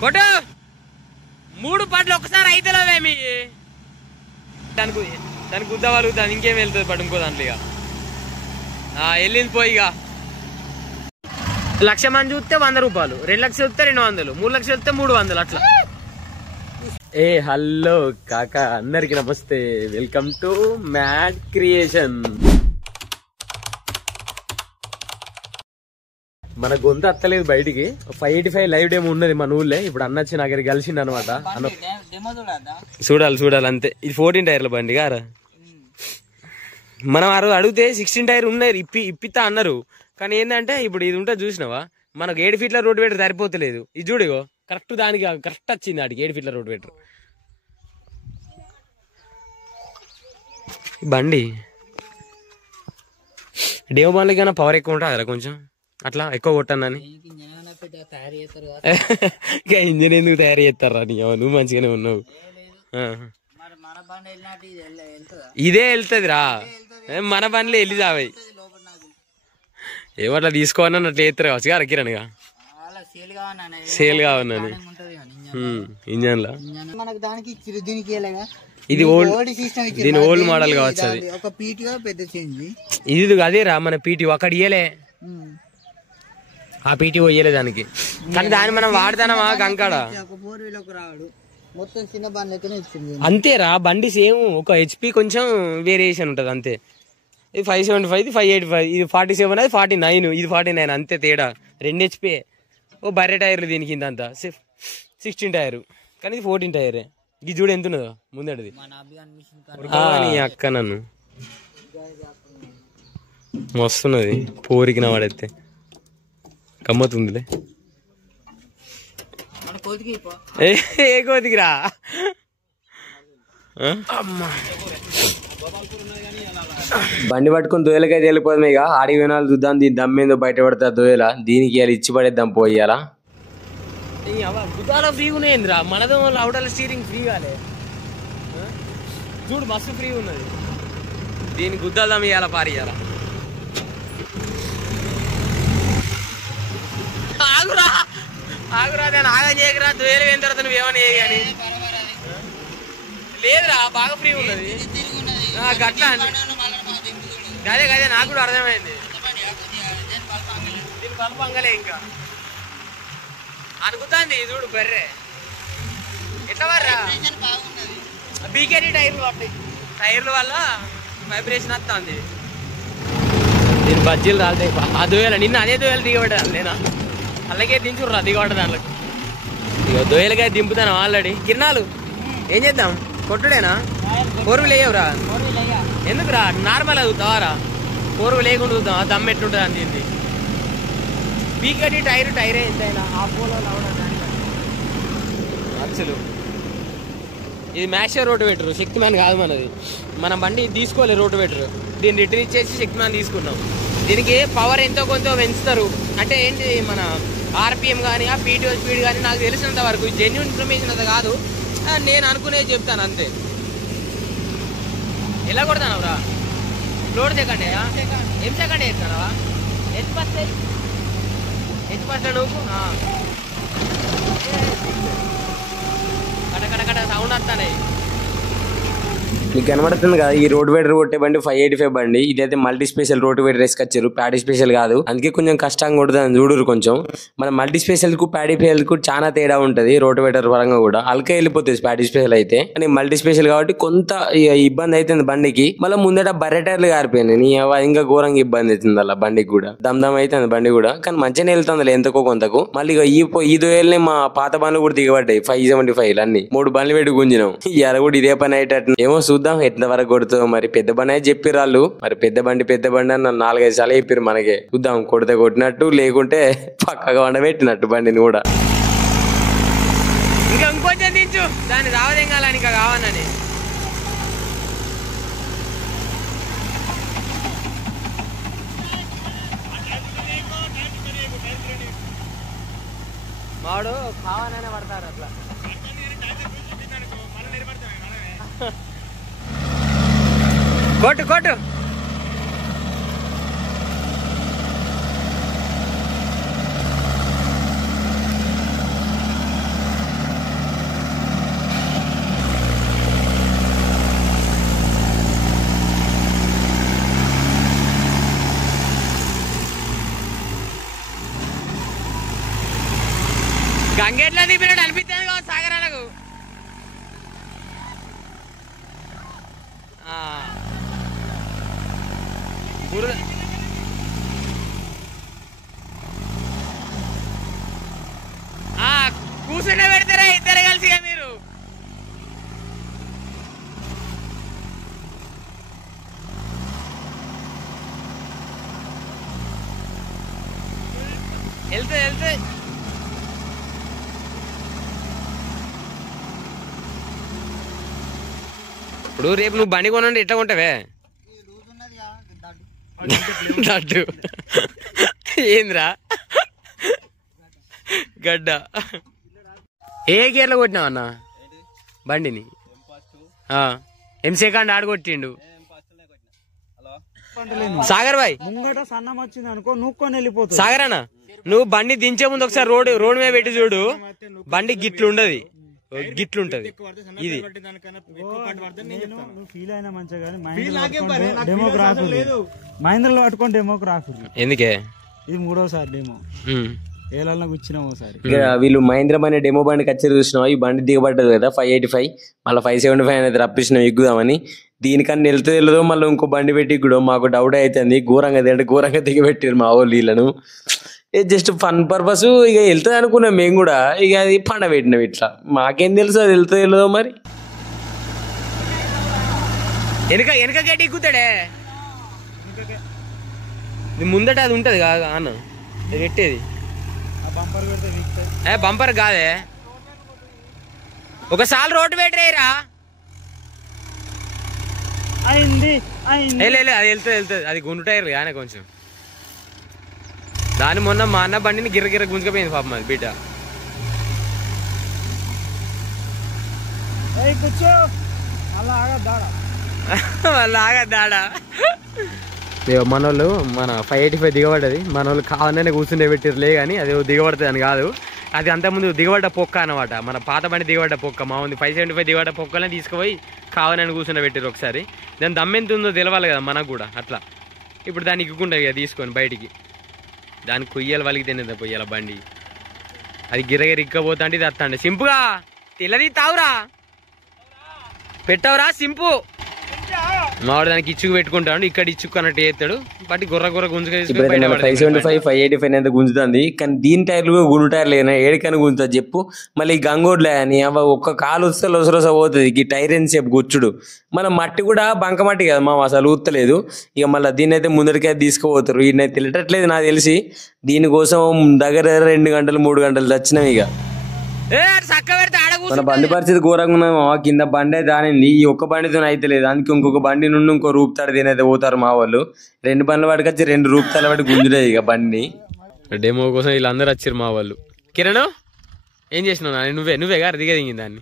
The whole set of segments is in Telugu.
కొట్టు 3 పట్లు ఒకసారి అయితేలేవేమి దానికి గుద్దవాలుగుతాను ఇంకేం వెళ్తుంది పట్టు ఇంకో దాంట్లో ఇక వెళ్ళింది పోయి ఇక 1,00,000 మంది చూస్తే 100 రూపాయలు 2 లక్షలు చూస్తే 200 3 లక్షలు చూస్తే 300 అట్లా. హలో కాకా అందరికి నమస్తే, వెల్కమ్ టు మ్యాడ్ క్రియేషన్. మన గొంతు అత్తలేదు బయటికి. 585 లైవ్ డేమో ఉన్నది మన ఊళ్ళో. ఇప్పుడు అన్న వచ్చి నాకు కలిసిండు అనమాట. చూడాలి అంతే. ఇది 14 టైర్ల బండి గారా. మనం అడిగితే 16 టైర్ ఉన్నాయి ఇప్పిస్తా అన్నారు. కానీ ఏంటంటే ఇప్పుడు ఇది ఉంటే చూసినావా, మనకు 7 ఫీట్ల రోడ్ వేటర్ సరిపోతలేదు. ఇది చూడిగో కరెక్ట్ దానికి కరెక్ట్ వచ్చింది ఆడికి 7 ఫీట్ల రోడ్ వేటర్. బండి డేవ్ బండ్లకి కన్నా పవర్ ఎక్కువ ఉంటుంది కదా, కొంచెం అట్లా ఎక్కువ కొట్టానని. ఇంకా ఇంజన్ ఎందుకు తయారు చేస్తారా? నువ్వు మంచిగానే ఉన్నావు. ఇదే వెళ్తుంది రా, మన బండ్లే వెళ్ళి చావాయి. ఏమట్లా తీసుకోవాలని అట్లా చేస్తారు కావచ్చు కదా కిరణ్గా. సేల్ కావాలని ఇంజన్ లా ఇది దీని ఓల్డ్ మోడల్ కావచ్చు. అది ఇది అదేరా మన పీటీ అక్కడ ఇయ్యలే, ఆ పీటీ ఇయ్యలే దానికి. కానీ దాన్ని మనం వాడతానమా గంకాడ అంతేరా. బండి సేమ్, ఒక హెచ్పి కొంచెం వేరియేషన్ ఉంటుంది అంతే. ఇది 575, ఇది 585, ఇది 47, అది 49, ఇది 49 అంతే తేడా. 2 హెచ్పి. ఓ బర్రె టైర్లు దీనికి ఇంతంతా 16 టైర్, కానీ ఇది 14 టైరే. ఇది చూడు ఎంత ఉన్నదో ముందడిది. అక్క నన్ను మస్తున్నది పోరికిన వాడైతే గమ్మతుందిలే. ఏ కోతికిరా అమ్మా. బండి పట్టుకుని దోయలకైతే వెళ్ళిపోతుంది. ఇక ఆడికి వినాలి చూద్దాం దీని దమ్మేందో బయట పడతా దోయల. దీనికి ఇవాళ ఇచ్చి పడేద్దాం పోయాలా. గుద్దాలో ఫ్రీ ఉన్నాయిందిరా, మనదో అవుటాల స్టీరింగ్ ఫ్రీ కాలే. చూడు మస్తు ఫ్రీ ఉన్నది. దీనికి గుద్దాదాం ఇవాళ పారియాల. ఆగురా దాన్ని ఆగం చేయకురా. దోయలు అయిన తర్వాత నువ్వేమని కానీ లేదురా, బాగా ఫ్రీ ఉన్నది. గట్లా గదే నాకు కూడా అర్థమైంది. దీని బల్బు అంగలే ఇంకా అనుకుతాంది. చూడు బర్రె ఎట్లా వర్రా. బీకేరీ టైర్ల వల్ల వైబ్రేషన్ వస్తుంది. దీని బజ్జీలు రాలుతాయి. ఆ దోయల నిన్న అదే దోయలు దిగబడ్డాను నేనా, అలాగే దించుర్రా దిగబడ్డ దాంట్లోకి. ఇక దోయలకాయ దింపుతాను ఆల్రెడీ. కిరణాలు ఏం చేద్దాం, కొట్టుడేనా? 4 వీల్ వేయవురా? ఎందుకురా నార్మల్ అవుతావారా? 4 వీల్ లేకుండా చూద్దాం ఆ దమ్ ఎట్లుంటుంది అని. దీన్ని బీకేటీ టైరే ఎంతైనా అసలు. ఇది మ్యాషర్ రోటివేటర్, శక్తి మ్యాన్ కాదు మనది. మన బండి తీసుకోవాలి రోటివేటర్, దీన్ని రిటర్న్ ఇచ్చేసి శక్తి మ్యాన్ తీసుకున్నాం. దీనికి పవర్ ఎంతో కొంత పెంచుతారు. అంటే ఏంటి, మన ఆర్పిఎం కానీ ఆ పీటీఓ స్పీడ్ కానీ నాకు తెలిసినంత వరకు జెన్యున్ ఇన్ఫర్మేషన్ అది కాదు, నేను అనుకునేది చెప్తాను అంతే. ఎలా కొడతానవరా? లోడ్ సెకండ్ ఏం సెకండ్ వేస్తానవా? హెచ్ ఫస్ట్ నువ్వు కట సౌండ్ వస్తాయి. మీకు కనబడుతుంది కదా ఈ రోడ్ వేటర్ కొట్టే బండి 585 బండి. ఇదైతే మల్టీ స్పెషల్ రోడ్ వేటర్ వేసుకొచ్చారు, ప్యాడీ స్పెషల్ కాదు. అందుకే కొంచెం కష్టంగా కొడుతుంది చూడరు. కొంచెం మన మల్టీ స్పెషల్ కు ప్యాడీ స్పెషల్ కు చాలా తేడా ఉంటది. రోడ్ వేటర్ పరంగా కూడా అల్కే వెళ్ళిపోతుంది ప్యాడీ స్పెషల్ అయితే. కానీ మల్టీ స్పెషల్ కాబట్టి కొంత ఇబ్బంది అవుతుంది బండికి. మళ్ళీ ముందట బర్రె టైర్లు కారిపోయినాయి. నీ ఇంకా ఘోరంగా ఇబ్బంది అవుతుంది అలా బండికి కూడా. దమ్ అవుతుంది బండి కూడా, కానీ మంచిగానే వెళ్తుంది ఎంతకో కొంతకు. మళ్ళీ ఈ దోయల్ని మా పాత బండ్లు కూడా దిగబడ్డాయి 575 అన్ని. 3 బండ్లు పెట్టి గుంజినాం. ఇవాళ కూడా ఇదే పని అయ్యేటట్టు ఏమో చూద్దాం ఎంత వరకు కొడుతుందో. మరి పెద్ద బండి అయితే చెప్పారు వాళ్ళు. మరి పెద్ద బండి అని 4-5 సార్లు చెప్పారు మనకే. చూద్దాం కొడితే కొట్టినట్టు, లేకుంటే పక్కగా వండబెట్టినట్టు బండిని కూడా. ఇంకా ఇంకొంచెం దించు, దాన్ని రావదేంగాలని ఇంకా కావాలని. వాడు కావాలనే పడతారు అట్లా. కొట్టు గంగెట్లా దిగినట్టు అనిపిస్తుంది సాగరాలకు. కూర్చుంటే పెడతారా ఇద్దరు కలిసిగా మీరు? వెళ్తే ఇప్పుడు రేపు నువ్వు బండి కొనండి ఎట్లా కొంటావే? దడ్డు ఏంద్రా గడ్డ. ఏ గేర్లో కొట్టినావు అన్న బండిని? ఎం సెకండ్ ఆడగొట్టిండు సాగర్ బాయ్. ముంగట సన్నం వచ్చింది అనుకో నూక్కొని వెళ్ళిపోతుంది. సాగర్ అన్న నువ్వు బండి దించే ముందు ఒకసారి రోడ్ మీద పెట్టి చూడు, బండి గిట్లుండది గిట్లుంటది. ఇది ఫీల్ అయినా మంచిగా డెమోకి రాకూడదు. మహేంద్రలో పట్టుకొని డెమోకి రాకూడదు. ఎందుకే? ఇది 3వసారి డెమో. ఏళ్ళలో కూర్చున్నాం ఒకసారి. వీళ్ళు మహేంద్ర బండి డెమో బండి కచ్చేరి చూసినావా? ఈ బండి దిగబడ్డది కదా 585, మళ్ళీ 575 అనేది రప్పించినాం ఎక్కుదామని. దీనికన్నా వెళ్తుందో మళ్ళీ ఇంకో బండి పెట్టి కూడా మాకు డౌట్ అవుతుంది. ఘోరంగా దిగబెట్టారు మా వాళ్ళు వీళ్ళను. జస్ట్ ఫన్ పర్పస్ ఇక వెళ్తుంది అనుకున్నాం మేము కూడా. ఇక అది పండ పెట్టినాం ఇట్లా. మాకేం తెలుసు అది వెళ్తుందో వెళ్ళదో మరి. వెనక గట్టి ఎక్కుతాడే ముందట అది ఉంటది కాదు అన్న పెట్టేది. బంపర్ కాదే, ఒకసారి రోడ్డు పెట్టరేరా. అది వెళ్తుంది అది గుండు టైర్ కానీ కొంచెం. దాని మొన్న మా అన్న బండిని గిర్ర గుంజుకపోయింది పాపం అది బిడ్డ. దాడా మనోళ్ళు మన 585 దిగబడ్డది. మనోళ్ళు కావాలనే కూర్చుండే పెట్టిరలే కానీ అది దిగబడుతుంది అని కాదు. అది అంతకుముందు దిగబడ్డ పొక్క అనమాట. మన పాత బండి దిగబడ్డ పొక్క. మా ఉంది 575 దిగబడ్డ పొక్కలనే తీసుకుపోయి కావాలని కూర్చుండే పెట్టారు ఒకసారి. దాని దమ్మెంత ఉందో తెలవాలి కదా మనకు కూడా. అట్లా ఇప్పుడు దాన్ని ఇక్కుంటుంది కదా తీసుకొని బయటికి. దానికి కొయ్యాలి వాళ్ళకి తినేది పొయ్యాల బండి. అది గిరగిర ఇక్కపోతా అంటే ఇది అత్తండి సింపుగా తెల్లది తావురా పెట్టవురా సింపు. మావాడు దానికి ఇచ్చుకు పెట్టుకుంటాడు. ఇక్కడ ఇచ్చుకు అన్నట్టు చేస్తాడు. బట్ గుర్ర గుంజుగా 575 585 ఎంత గుంజుతుంది. కానీ దీని టైర్లు కూడా గుండు టైర్లు అయినా ఏడికైనా గుంజుతుంది చెప్పు. మళ్ళీ గంగోడ్లే అని ఒక్క కాలు వస్తే లొసరొస పోతుంది. ఈ టైర్ ఎంత సేపు గుచ్చుడు. మన మట్టి కూడా బంక మట్టి కదా మా అసలు ఊతలేదు. ఇక మళ్ళీ దీన్ని అయితే ముందరికైతే తీసుకుపోతారు. ఈయన తెలియట్లేదు నాకు తెలిసి. దీనికోసం దగ్గర 2 గంటలు 3 గంటలు వచ్చినాం. ఇక మన బండి పరిస్థితి ఘోరంగా ఉన్నాం. కింద బండి అయితే ఆనింది. ఈ ఒక్క బండితో అయితే లేదు. అందుకే ఇంకొక బండి నుండి ఇంకో రూపుతాడు దీనైతే పోతారు మా వాళ్ళు. 2 బండ్లు పట్టుకొచ్చి 2 రూపుతాలు పట్టి గుంజుడే ఇక బండిని. డెమో కోసం వీళ్ళందరూ వచ్చారు మా వాళ్ళు. కిరణ్ ఏం చేసినావు? నువ్వే గారు దిగింది దాన్ని.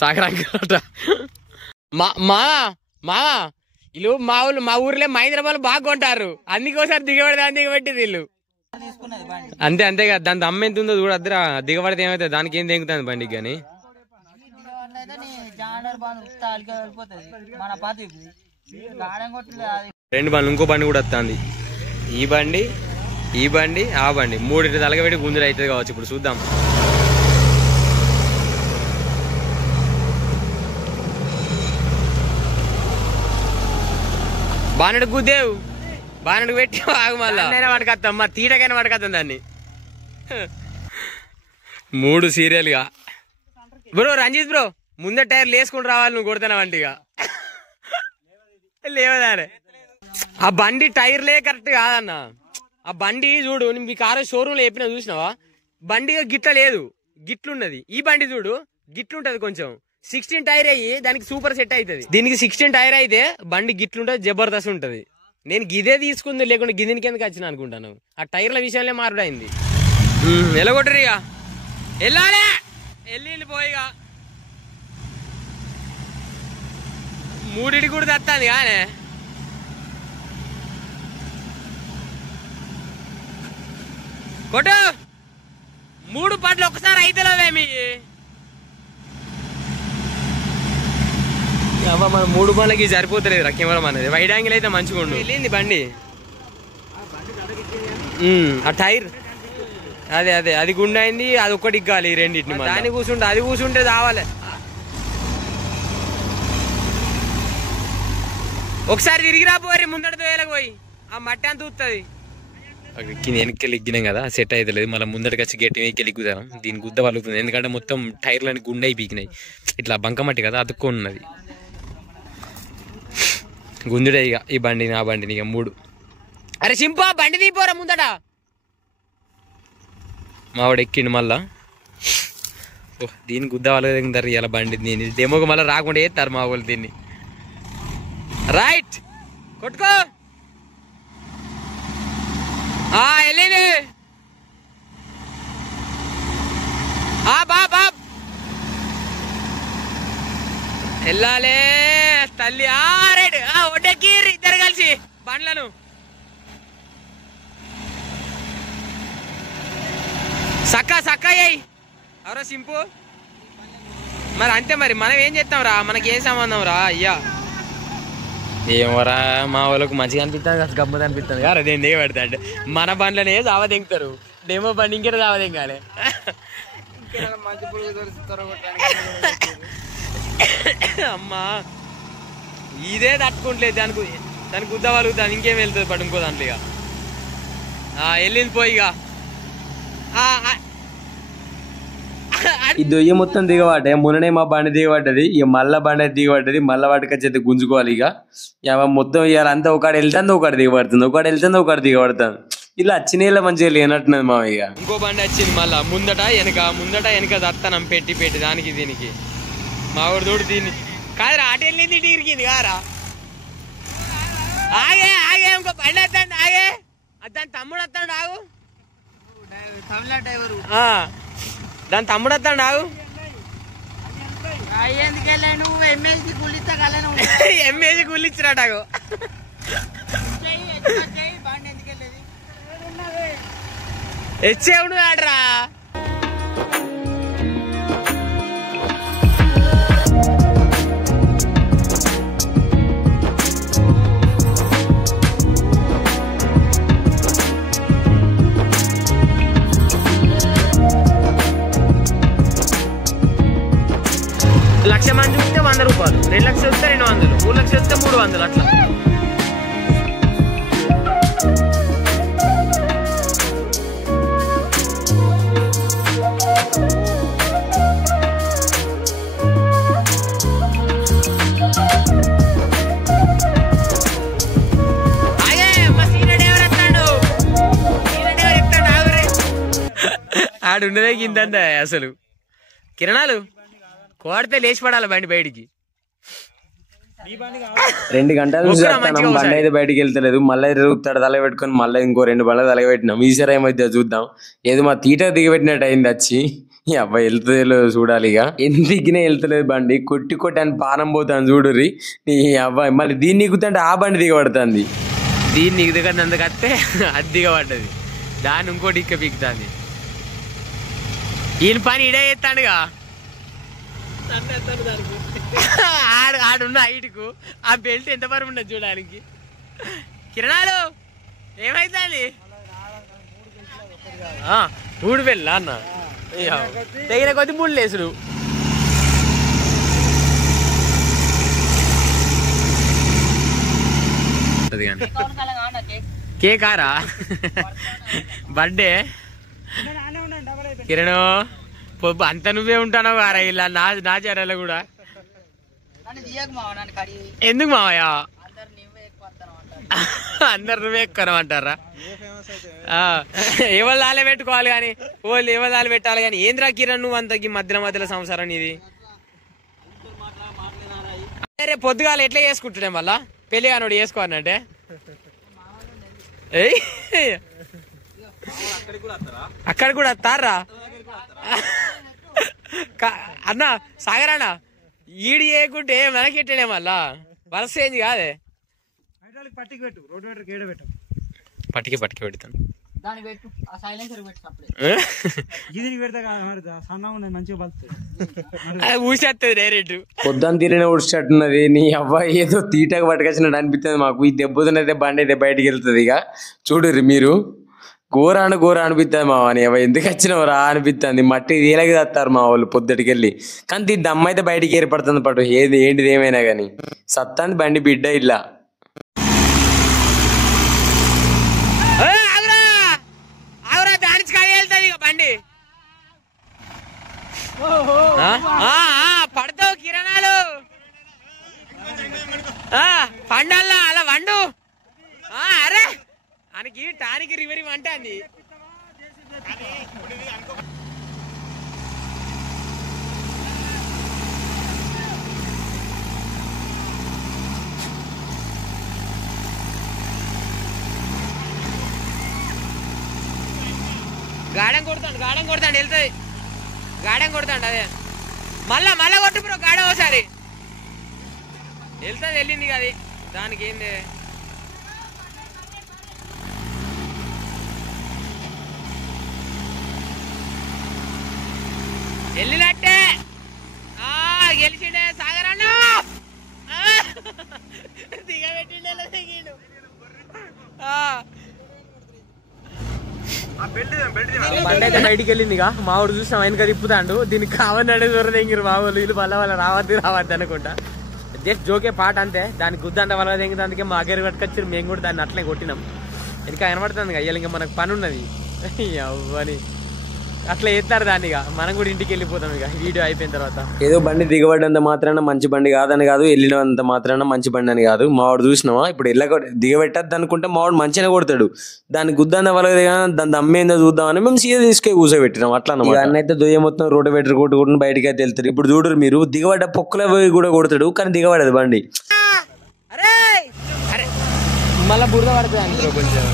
సాగర్ అంకుల్ మా వీళ్ళు మా ఊర్లో మహేంద్ర వాళ్ళు బాగా కొంటారు. అందుకోసారి దిగబెట్టి వీళ్ళు అంతే కదా. దాని దమ్మ ఎంత ఉందో చూడద్దురా. దిగబడితే ఏమైతే దానికి ఏం తెంగుతుంది బండికి. కానీ 2 బండ్లు ఇంకో బండి కూడా వస్తుంది. ఈ బండి ఆ బండి 3 తలగబెట్టి గుంజులు అవుతుంది కావచ్చు. ఇప్పుడు చూద్దాం. బానడు గుద్దేవు బానడు పెట్టి ఆగు. మళ్ళీ పట్టుకొస్తాం మా తీటకైనా పట్టుకొస్తాం దాన్ని. 3 సీరియల్గా బ్రో. రంజిత్ బ్రో ముందే టైర్లు వేసుకుని రావాలి. నువ్వు కొడతానా వంటిగా లేవదానే. ఆ బండి టైర్లే కరెక్ట్ కాదన్న. ఆ బండి చూడు మీ కారు షోరూమ్ లో చెప్పినా చూసినావా? బండి గిట్ల లేదు, గిట్లున్నది. ఈ బండి చూడు గిట్లుంటది. కొంచెం 16 టైర్ అయ్యి దానికి సూపర్ సెట్ అవుతుంది. దీనికి 16 టైర్ అయితే బండి గిట్లుంటది, జబర్దస్త్ ఉంటది. నేను గిదే తీసుకుంది, లేకుండా గిదినికి ఎందుకు వచ్చిన అనుకుంటాను. ఆ టైర్ల విషయంలో మారుడైంది. ఎలగొట్టరు ఇక వెళ్ళాలి. పోయిగా 3 కూడా తెస్తాంది కానీ కొట్టు 3 పట్లు ఒకసారి అయితేలేవేమి. మన 3 బండ్లకి సరిపోతలేదు కెమెరా అనేది. వైడ్ యాంగిల్ అయితే మంచిగా ఉండు. వెళ్ళింది బండి. ఆ టైర్ అదే అదే అది గుండె అయింది, అది ఒక్కటి ఇగ్గాలి ఈ రెండింటిని. దాన్ని కూర్చుంటే అది కూర్చుంటే రావాలి. ఒకసారి తిరిగి రాపోయి ముందట వేలకు పోయి ఆ మట్టి అంత ఊతుంది. వెనక్కి ఎగ్గినాం కదా, సెట్ అవుతలేదు. మళ్ళీ ముందటికి వచ్చి గట్టి వెనక్కి ఎగ్గుతాం. దీని గుద్ద వలుగుతుంది, ఎందుకంటే మొత్తం టైర్లని గుండె పీకినాయి. ఇట్లా బంకమట్టి కదా అతుక్కొని ఉన్నది. గుంజుడే ఇక ఈ బండిని ఆ బండిని ఇక 3. అరే సింపా బండి తీపోరా ముందట. మావాడు ఎక్కిండు మళ్ళా. ఓహ్ దీన్ని గుద్ద వాళ్ళ ఇలా బండి దీన్ని డెమోకి మళ్ళీ రాకుండా వేస్తారు మా వాళ్ళు దీన్ని. రైట్ కొట్టుకో వెళ్ళింది. బాబ్ వెళ్ళాలే తల్లి. రైట్ ఒడ్డెక్కి ఇద్దరు కలిసి బండ్లను. సక్క అయ్యాయి ఎవరో సింపు. మరి అంతే, మరి మనం ఏం చేస్తాం రా, మనకి ఏం సంబంధం రా అయ్యా. ఏమోరా మా వాళ్ళకు మంచిగా అనిపిస్తుంది, అసలు గమ్మత్ అనిపిస్తుంది కదా. అదేం దిగ పెడతా అంటే మన బండ్లనే జావ దింగుతారు, డెమో బండి ఇంకేట జావ దింగాలి. అమ్మా ఇదే తట్టుకుంటలేదు, దానికి గుద్ద వాళ్ళుతాను. ఇంకేం వెళ్తుంది పట్టు ఇంకో దాంట్లో. ఇక వెళ్ళింది పోయి. ఇక ఈ దొయ్య మొత్తం దిగబడ్డా. మొన్ననే మా బండి దిగబడ్డది, ఇక మళ్ళా బండి దిగబడ్డది. మళ్ళా వాటికి గుంజుకోవాలి. ఇక మొత్తం ఇవాళ అంతా ఒకటి వెళ్తుంది, ఒకటి దిగబడుతుంది, ఒకటి వెళ్తుంది, ఒకటి దిగబడుతుంది. ఇలా వచ్చిన మంచిగా లేనట్టున్నది మా. ఇక ఇంకో బండి వచ్చింది మళ్ళా ముందట వెనక దత్తనం పెట్టి దానికి దీనికి. మా ఊరు తోడు దీన్ని కాదురా అటు వెళ్ళింది ఇటు ఇరిగింది కారా. ఆగే ఇంకో బండి వస్తాండి, ఆగే దాని తమ్ముడు వస్తాడు ఆగు. దాని తమ్ముడు వస్తాడు ఆగు. ఎంఏసి కూలిచ్చిరాటాగు. హెచ్చేవుడు ఆడరా. లక్ష మంది చూస్తే 100 రూపాయలు, 2 లక్షలు వస్తే 200, 3 లక్షలు వస్తే 300 అట్లా. ఆడున్నదే కింద అసలు. కిరణాలు కోడితే లేచి పడాలి బండి బయటికి. 2 గంటలు బండి అయితే బయటికి వెళ్తలేదు. మళ్ళీ తిరుగుతాడు తల పెట్టుకొని. మళ్ళీ ఇంకో 2 బండ్లు తల పెట్టినాం. ఈసారి ఏమైతే చూద్దాం. ఏదో మా తీట దిగబెట్టినట్టు అయింది వచ్చి. ఈ అబ్బాయి వెళ్తుందో చూడాలి. ఇక ఎందుకినే వెళ్తలేదు బండి. కొట్టి అని పానం పోతాను చూడుర్రి. ఈ అబ్బాయి మళ్ళీ దీన్ని దిగుతుంటే ఆ బండి దిగబడుతుంది. దీన్ని దిగనందుకత్తే అది దిగబడ్డది. దాన్ని ఇంకోటి ఇక్క పీకుతుంది. ఈయన పని ఇడే చేస్తాడుగా. ఆడున్న హైట్కు ఆ బెల్ట్ ఎంత బరువు ఉండదు చూడడానికి. కిరణాలు ఏమైతుంది? 3 బెల్లా అన్న తెగిన కొద్ది 3 లేసులు. కేకారా బర్త్డే కిరణ్ అంత నువ్వే ఉంటానో కారా ఇలా నా చర్యలో కూడా. ఎందుకు మావయ్య అందరు నువ్వే ఎక్కువమంటారా? ఎవరు దాలే పెట్టుకోవాలి కానీ వాళ్ళు ఎవరు దాలు పెట్టాలి కానీ. ఏంద్రా కిరణ్ నువ్వు అంతకి మధ్యలో సంసారం ఇది. రేపు పొద్దుగాలు ఎట్లా చేసుకుంటున్నాం మళ్ళా పెళ్లి కానోడు చేసుకోవాలంటే. అక్కడ కూడా వస్తారా అన్న? సాగరానా ఈడు చేయకుంటే మనకెట్టలే మళ్ళా వలస చేంజ్ కాదే. పట్టికి పెడతాను. ఊసేస్తుంది డైరెక్ట్. పొద్దున్న తీరిన ఊడ్చేట్టున్నది. నీ అబ్బాయి ఏదో తీటగా పట్టుకొచ్చినట్టు అనిపిస్తుంది మాకు. ఈ దెబ్బతోనైతే బండి అయితే బయటకు వెళ్తుంది. ఇక చూడుర్రి మీరు ఘోర అనిపిస్తుంది మా అని ఎందుకు వచ్చినావు రా అనిపిస్తుంది. మట్టి రీలకి తెస్తారు మా వాళ్ళు పొద్దుటికెళ్ళి. కానీ దమ్మ అయితే బయటికి ఏర్పడుతుంది పట్టు ఏంటిది ఏమైనా కానీ సత్తాంది బండి బిడ్డ ఇట్లా. బండి పడతావు కిరణాలు పండల్లా అలా వండు. అరే మనకి టానికి రివరి వంట అంది. గాడం కొడతాడు వెళ్తుంది. గాడం కొడతాడు అదే మళ్ళా కొట్టు బ్రో గాడం ఒకసారి వెళ్తుంది. వెళ్ళింది అది దానికి ఏంది వెళ్ళినట్టే. గెలిచిండే సాగరన్న దిగబెట్టిండే దిగిండు. బండి అయితే బయటికి వెళ్ళింది. మా ఊరు చూసాం ఆయన తిప్పుతాండు. దీనికి కావాలని దూరం మా ఊళ్ళు వీళ్ళు వాళ్ళ రావద్దు అనుకుంటా. జస్ట్ జోకే పాట అంతే. దానికి గుద్దంట వాళ్ళ తెంగితే అందుకే మా అగ్గర పట్టుకొచ్చారు. మేము కూడా దాన్ని అట్లే కొట్టినాం. ఇంకా కనబడుతుంది అయ్యాలి. ఇంకా మనకు పని ఉన్నది అవ్వని అట్లా ఎత్తారు దాన్ని. మనం కూడా ఇంటికి వెళ్ళిపోతాం ఇక వీడియో అయిపోయిన తర్వాత. ఏదో బండి దిగబడ్డంత మాత్రాన మంచి బండి కాదని కాదు, వెళ్ళినంత మాత్రాన మంచి బండి అని కాదు. మావాడు చూసినావా ఇప్పుడు దిగబెట్టద్దు అనుకుంటే మావాడు మంచిగా కొడతాడు. దాన్ని గుద్దాన్న వాళ్ళకి దాని దమ్మేందో చూద్దామని మేము సీదా తీసుకొని కూర్చోబెట్టినాం. అట్లా అన్నమాట. అయితే దొయ్య మొత్తం రోడ్డు పెట్టి కొట్టుకుంటూ బయటకి అయితే వెళ్తారు. ఇప్పుడు చూడరు మీరు దిగబడ్డ పొక్కుల కూడా కొడతాడు కానీ దిగబడదు బండి. మళ్ళా బురద పడుతుంది అనుకో కొంచెం.